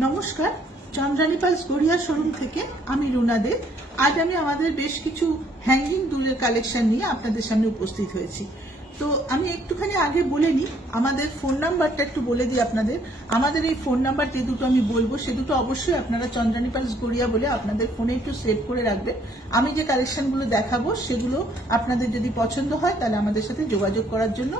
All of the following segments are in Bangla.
নমস্কার, চন্দ্রানী পালস গড়িয়া শোরুম থেকে আমি রুনা দে। আজ আমি আমাদের বেশ কিছু হ্যাঙ্গিং দুলের কালেকশন নিয়ে আপনাদের সামনে উপস্থিত হয়েছি। তো আমি একটুখানি আগে বলে নিই, আমাদের ফোন নাম্বারটা একটু বলে দিই আপনাদের। আমাদের এই ফোন নাম্বার যে দুটো আমি বলবো সে দুটো অবশ্যই আপনারা চন্দ্রানী পালস গড়িয়া বলে আপনাদের ফোনে একটু সেভ করে রাখবেন। আমি যে কালেকশনগুলো দেখাবো সেগুলো আপনাদের যদি পছন্দ হয় তাহলে আমাদের সাথে যোগাযোগ করার জন্য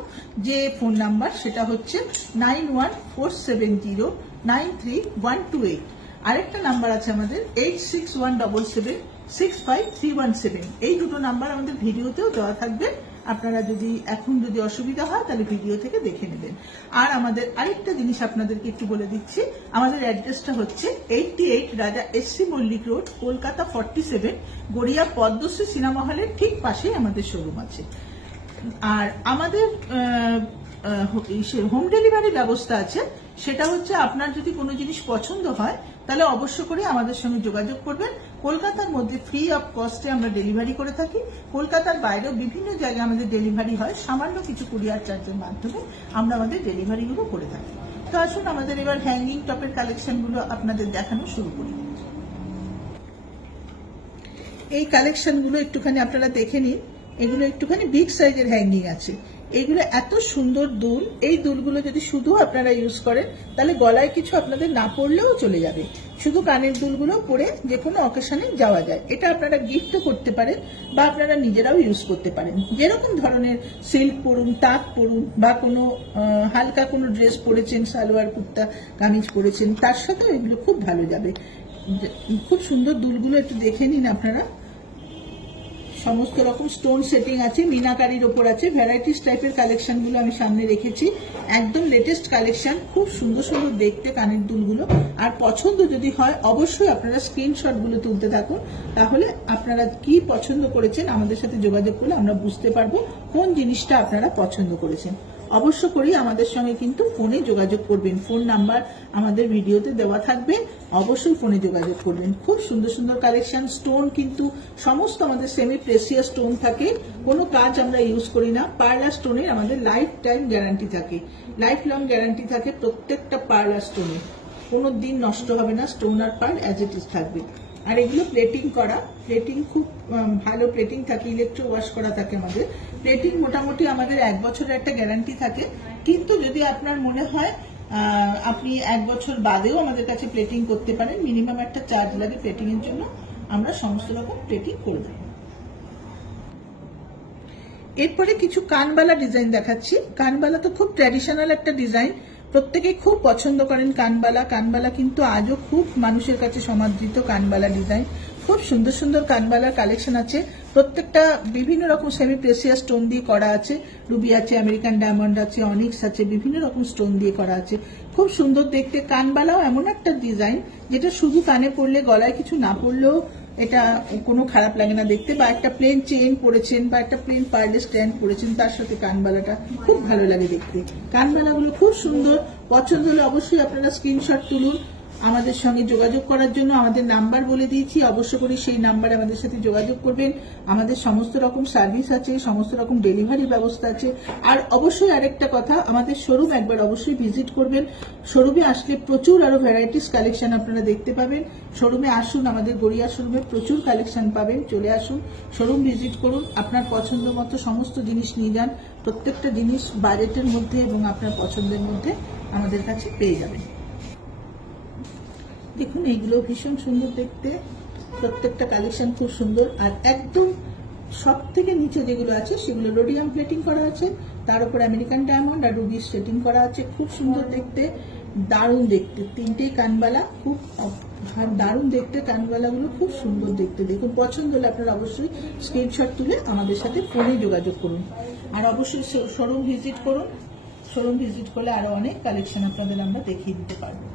যে ফোন নাম্বার সেটা হচ্ছে 9147093128। আরেকটা নাম্বার আছে আমাদের 8617765317। এই দুটো নাম্বার আমাদের ভিডিওতেও দেওয়া থাকবে, আপনারা যদি অসুবিধা হয় তাহলে ভিডিও থেকে দেখে নেবেন। আর আমাদের আরেকটা জিনিস আপনাদেরকে একটু বলে দিচ্ছি, আমাদের অ্যাড্রেসটা হচ্ছে 88 Raja SC Mallick road, Kolkata 47, Garia Padmashree cinema হলের ঠিক পাশেই আমাদের শোরুম আছে। আর আমাদের হোম ডেলিভারি ব্যবস্থা আছে, সেটা হচ্ছে আপনার যদি কোনো জিনিস পছন্দ হয় তাহলে অবশ্য করে আমাদের সঙ্গে যোগাযোগ করবেন। কলকাতার মধ্যে ফ্রি অফ কস্টে আমরা ডেলিভারি করে থাকি। কলকাতার বাইরেও বিভিন্ন জায়গায় আমাদের ডেলিভারি হয়, সামান্য কিছু কুরিয়ার চার্জের মাধ্যমে আমরা আমাদের ডেলিভারিগুলো করে থাকি। তো আসুন আমাদের এবার হ্যাঙ্গিং টপের কালেকশনগুলো আপনাদের দেখানো শুরু করি। এই কালেকশনগুলো একটুখানি আপনারা দেখে নিন। এগুলো একটুখানি বিগ সাইজের হ্যাঙ্গিং আছে। এইগুলো এত সুন্দর দুল, এই দুলগুলো যদি শুধু আপনারা ইউজ করেন তাহলে গলায় কিছু আপনাদের না পড়লেও চলে যাবে। শুধু কানের দুলগুলো পরে যে কোনো অকেশনে যাওয়া যায়। এটা আপনারা গিফটও করতে পারেন বা আপনারা নিজেরাও ইউজ করতে পারেন। যেরকম ধরনের সিল্ক পরুন, তাঁত পরুন বা কোনো হালকা কোনো ড্রেস পরেছেন, সালোয়ার কুর্তা কামিজ পরেছেন, তার সাথেও এগুলো খুব ভালো যাবে। খুব সুন্দর দুলগুলো একটু দেখে নিন আপনারা। সমস্ত রকম স্টোন সেটিং আছে, মিনাকারির ওপর আছে, ভ্যারাইটিস টাইপের কালেকশনগুলো আমি সামনে রেখেছি। একদম লেটেস্ট কালেকশন, খুব সুন্দর সুন্দর দেখতে কানের দুলগুলো। আর পছন্দ যদি হয় অবশ্যই আপনারা স্ক্রিনশটগুলো তুলতে থাকুন, তাহলে আপনারা কি পছন্দ করেছেন আমাদের সাথে যোগাযোগ করলে আমরা বুঝতে পারবো কোন জিনিসটা আপনারা পছন্দ করেছেন। অবশ্য করেই আমাদের সঙ্গে কিন্তু ফোনে যোগাযোগ করবেন, ফোন নাম্বার আমাদের ভিডিওতে দেওয়া থাকবে, অবশ্যই ফোনে যোগাযোগ করবেন। খুব সুন্দর সুন্দর কালেকশন। স্টোন কিন্তু সমস্ত আমাদের সেমি প্রেসিয়াস স্টোন থাকে, কোনো কাজ আমরা ইউজ করি না। পার্লার স্টোনের আমাদের লাইফ টাইম গ্যারান্টি থাকে, লাইফ লং গ্যারান্টি থাকে প্রত্যেকটা পার্লার স্টোনে, কোনো দিন নষ্ট হবে না। স্টোন আর পার্ল অ্যাজ ইট ইজ থাকবে। আর এগুলো প্লেটিং করা, প্লেটিং খুব ভালো প্লেটিং থাকে, ইলেকট্রো ওয়াশ করা থাকে আমাদের। প্লেটিং মোটামুটি আমাদের 1 বছরের একটা গ্যারান্টি থাকে, কিন্তু যদি আপনার মনে হয় আপনি 1 বছর বাদেও আমাদের কাছে প্লেটিং করতে পারেন। মিনিমাম একটা চার্জ লাগে প্লেটিং এর জন্য, আমরা সমস্ত রকম প্লেটিং করে দেব। এরপরে কিছু কানবালা ডিজাইন দেখাচ্ছি। কানবালা তো খুব ট্র্যাডিশনাল একটা ডিজাইন, প্রত্যেকেই খুব পছন্দ করেন কানবালা। কানবালা কিন্তু আজও খুব মানুষের কাছে সমাদৃত কানবালা ডিজাইন। খুব সুন্দর সুন্দর কানবালার কালেকশন আছে, প্রত্যেকটা বিভিন্ন রকম সেমি প্রেসিয়াস স্টোন দিয়ে করা আছে। রুবি আছে, আমেরিকান ডায়মন্ড আছে, অনিক্স আছে, বিভিন্ন রকম স্টোন দিয়ে করা আছে। খুব সুন্দর দেখতে। কানবালাও এমন একটা ডিজাইন যেটা শুধু কানে পরলে, গলায় কিছু না পরলেও এটা কোনো খারাপ লাগে না দেখতে। বা একটা প্লেন চেইন পরেছেন বা একটা প্লেন পার্লের স্ট্যান্ড পরেছেন, তার সাথে কানবালাটা খুব ভালো লাগে দেখতে। কানবালাগুলো খুব সুন্দর। পছন্দ হলে অবশ্যই আপনারা স্ক্রিনশট তুলুন। আমাদের সঙ্গে যোগাযোগ করার জন্য আমাদের নাম্বার বলে দিয়েছি, অবশ্য করে সেই নাম্বারে আমাদের সাথে যোগাযোগ করবেন। আমাদের সমস্ত রকম সার্ভিস আছে, সমস্ত রকম ডেলিভারি ব্যবস্থা আছে। আর অবশ্যই আরেকটা কথা, আমাদের শোরুম একবার অবশ্যই ভিজিট করবেন। শোরুমে আসলে প্রচুর আরো ভ্যারাইটিস কালেকশন আপনারা দেখতে পাবেন। শোরুমে আসুন, আমাদের গড়িয়া শোরুমে প্রচুর কালেকশন পাবেন। চলে আসুন, শোরুম ভিজিট করুন, আপনার পছন্দ মতো সমস্ত জিনিস নিয়ে যান। প্রত্যেকটা জিনিস বাজেটের মধ্যে এবং আপনার পছন্দের মধ্যে আমাদের কাছে পেয়ে যাবেন। দেখুন এইগুলো ভীষণ সুন্দর দেখতে, প্রত্যেকটা কালেকশন খুব সুন্দর। আর একদম সব থেকে নিচে যেগুলো আছে সেগুলো রোডিয়াম প্লেটিং করা আছে, তার উপর আমেরিকান ডায়মন্ড আর রুবি সেটিং করা আছে। খুব সুন্দর দেখতে, দারুণ দেখতে। 3টেই কানবালা, খুব দারুণ দেখতে। কানবালাগুলো খুব সুন্দর দেখতে। দেখুন, পছন্দ হলে আপনারা অবশ্যই স্ক্রিনশট তুলে আমাদের সাথে ফোনে যোগাযোগ করুন। আর অবশ্যই শোরুম ভিজিট করুন। শোরুম ভিজিট করলে আরো অনেক কালেকশন আপনাদের আমরা দেখিয়ে দিতে পারবো।